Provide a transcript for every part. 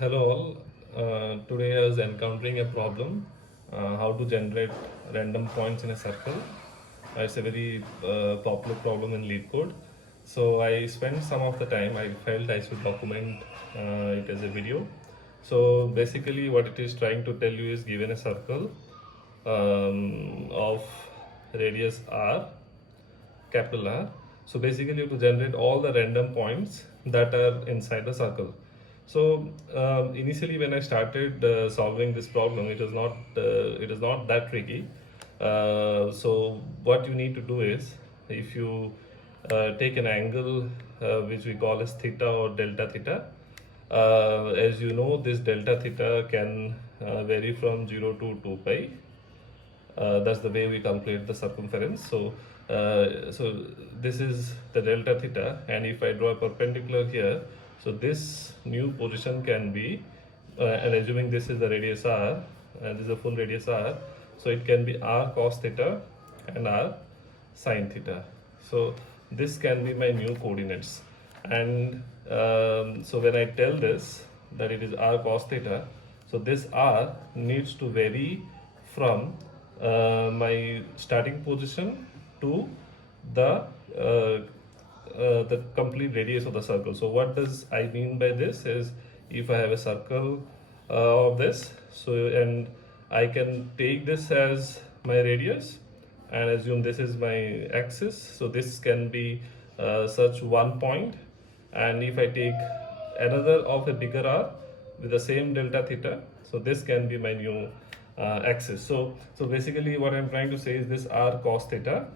Hello all. Today I was encountering a problem, how to generate random points in a circle. It's a very popular problem in Leetcode. So I spent some of the time, I felt I should document it as a video. So basically what it is trying to tell you is given a circle of radius r, capital R. So basically you have to generate all the random points that are inside the circle. So initially when I started solving this problem, it is not that tricky. So what you need to do is, if you take an angle which we call as theta or delta theta, as you know, this delta theta can vary from 0 to 2 pi. That's the way we calculate the circumference. So this is the delta theta, and if I draw a perpendicular here, so this new position can be, and assuming this is the radius r, and this is the full radius r, so it can be r cos theta and r sin theta. So this can be my new coordinates, and so when I tell this that it is r cos theta, so this r needs to vary from my starting position to the complete radius of the circle. So what does I mean by this is, if I have a circle of this, so and I can take this as my radius and assume this is my axis, so this can be such one point, and if I take another of a bigger r with the same delta theta, so this can be my new axis. So basically what I'm trying to say is this r cos theta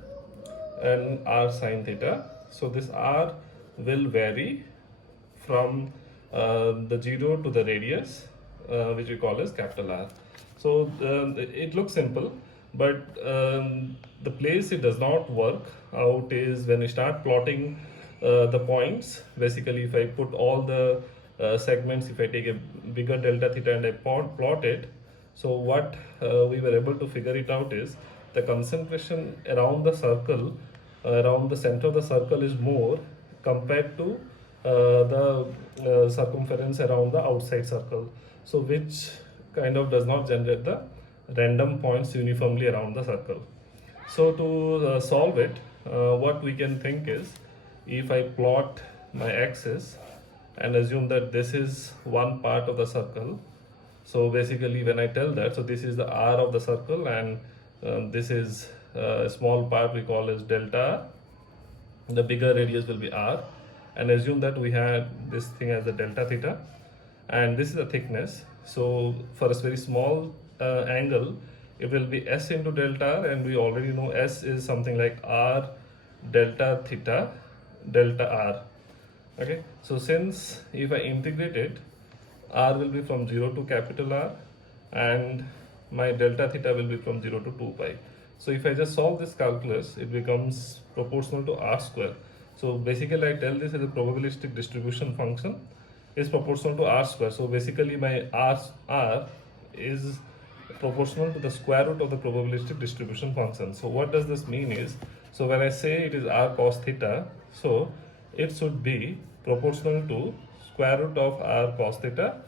and r sin theta. So this r will vary from the 0 to the radius, which we call as capital R. So it looks simple, but the place it does not work out is when you start plotting the points. Basically, if I put all the segments, if I take a bigger delta theta and I plot it, so what we were able to figure it out is the concentration around the circle, around the center of the circle, is more compared to the circumference around the outside circle. So which kind of does not generate the random points uniformly around the circle. So to solve it, what we can think is, if I plot my axis and assume that this is one part of the circle, so basically when I tell that, so this is the r of the circle, and this is a small part we call as delta r. The bigger radius will be r, and assume that we had this thing as the delta theta, and this is the thickness. So for a very small angle, it will be s into delta r, and we already know s is something like r delta theta delta r. Okay, so since if I integrate it, r will be from 0 to capital R, and my delta theta will be from 0 to 2 pi. So if I just solve this calculus, it becomes proportional to r square. So basically I tell this as a probabilistic distribution function is proportional to r square. So basically my r is proportional to the square root of the probabilistic distribution function. So what does this mean is, so when I say it is r cos theta, so it should be proportional to square root of r cos theta,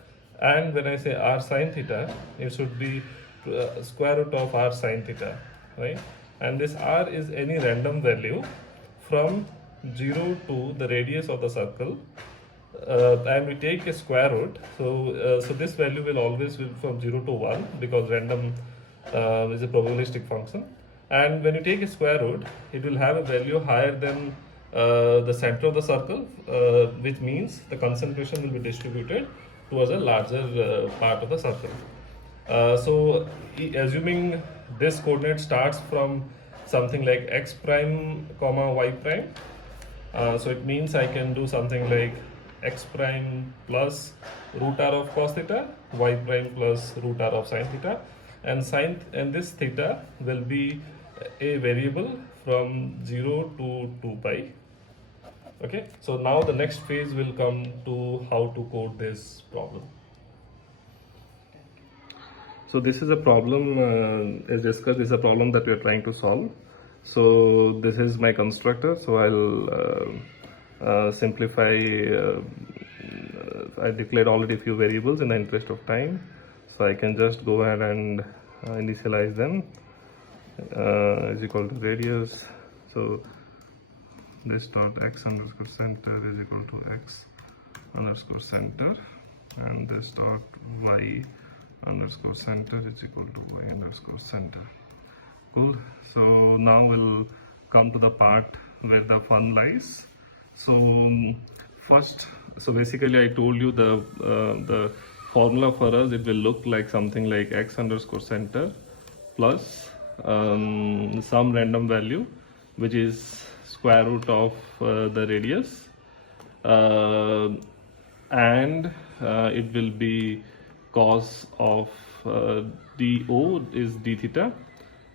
and when I say r sin theta, it should be square root of r sin theta, right? And this r is any random value from 0 to the radius of the circle, and we take a square root. So this value will always be from 0 to 1, because random is a probabilistic function, and when you take a square root, it will have a value higher than the center of the circle, which means the concentration will be distributed towards a larger part of the circle. So assuming this coordinate starts from something like x prime comma y prime, so it means I can do something like x prime plus root r of cos theta, y prime plus root r of sin theta, and this theta will be a variable from 0 to 2 pi. Okay, so now the next phase will come to how to code this problem. So this is a problem, as discussed, this is a problem that we are trying to solve. So this is my constructor. So I'll simplify I declared already a few variables in the interest of time, so I can just go ahead and initialize them. Is equal to radius. So this dot x underscore center is equal to x underscore center, and this dot y underscore center is equal to y underscore center. Cool. So now we'll come to the part where the fun lies. So first, so basically I told you the formula for us, it will look like something like x underscore center plus some random value which is square root of the radius, and it will be cos of dO is d theta,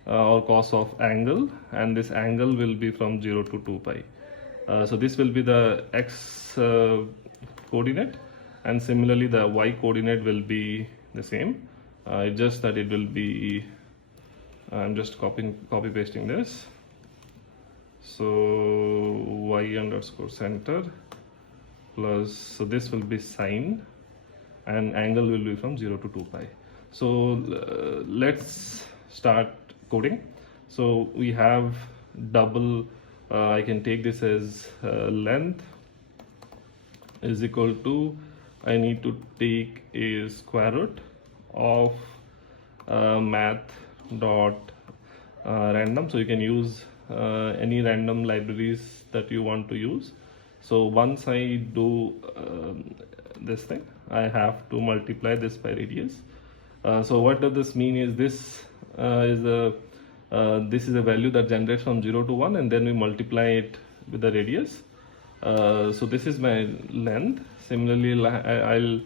or cos of angle, and this angle will be from 0 to 2 pi. So this will be the x coordinate, and similarly the y coordinate will be the same. It's just that it will be, I'm just copy pasting this. So y underscore center plus, so this will be sine, and angle will be from 0 to 2 pi. So let's start coding. So we have double, I can take this as length is equal to, I need to take a square root of math dot random. So you can use any random libraries that you want to use. So once I do this thing, I have to multiply this by radius. So what does this mean is this is a value that generates from 0 to 1, and then we multiply it with the radius. So this is my length. Similarly, I'll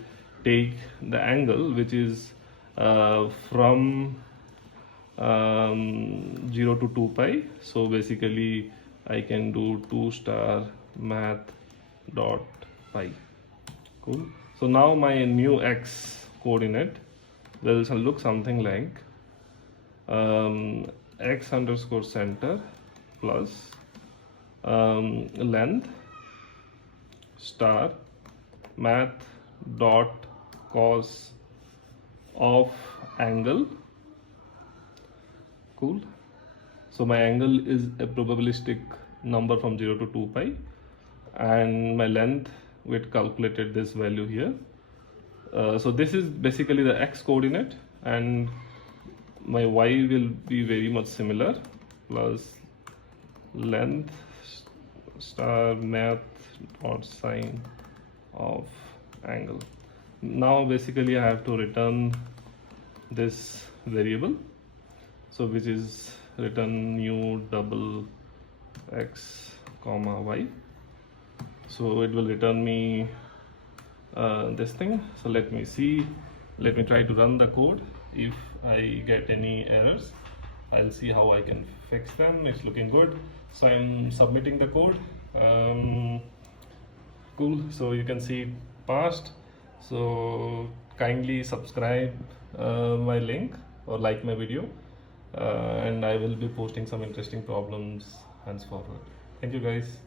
take the angle, which is from 0 to 2 pi. So basically I can do 2 star math dot pi. Cool. So now my new x coordinate will look something like x underscore center plus length star math dot cos of angle. Cool. So my angle is a probabilistic number from 0 to 2 pi, and my length, we had calculated this value here. So this is basically the x coordinate, and my y will be very much similar, plus length star math dot sine of angle. Now basically I have to return this variable, so which is return new double x comma y. So it will return me this thing. So let me see, let me try to run the code. If I get any errors, I'll see how I can fix them. It's looking good. So I'm submitting the code. Cool. So you can see it passed. So kindly subscribe my link or like my video, and I will be posting some interesting problems henceforward. Thank you guys.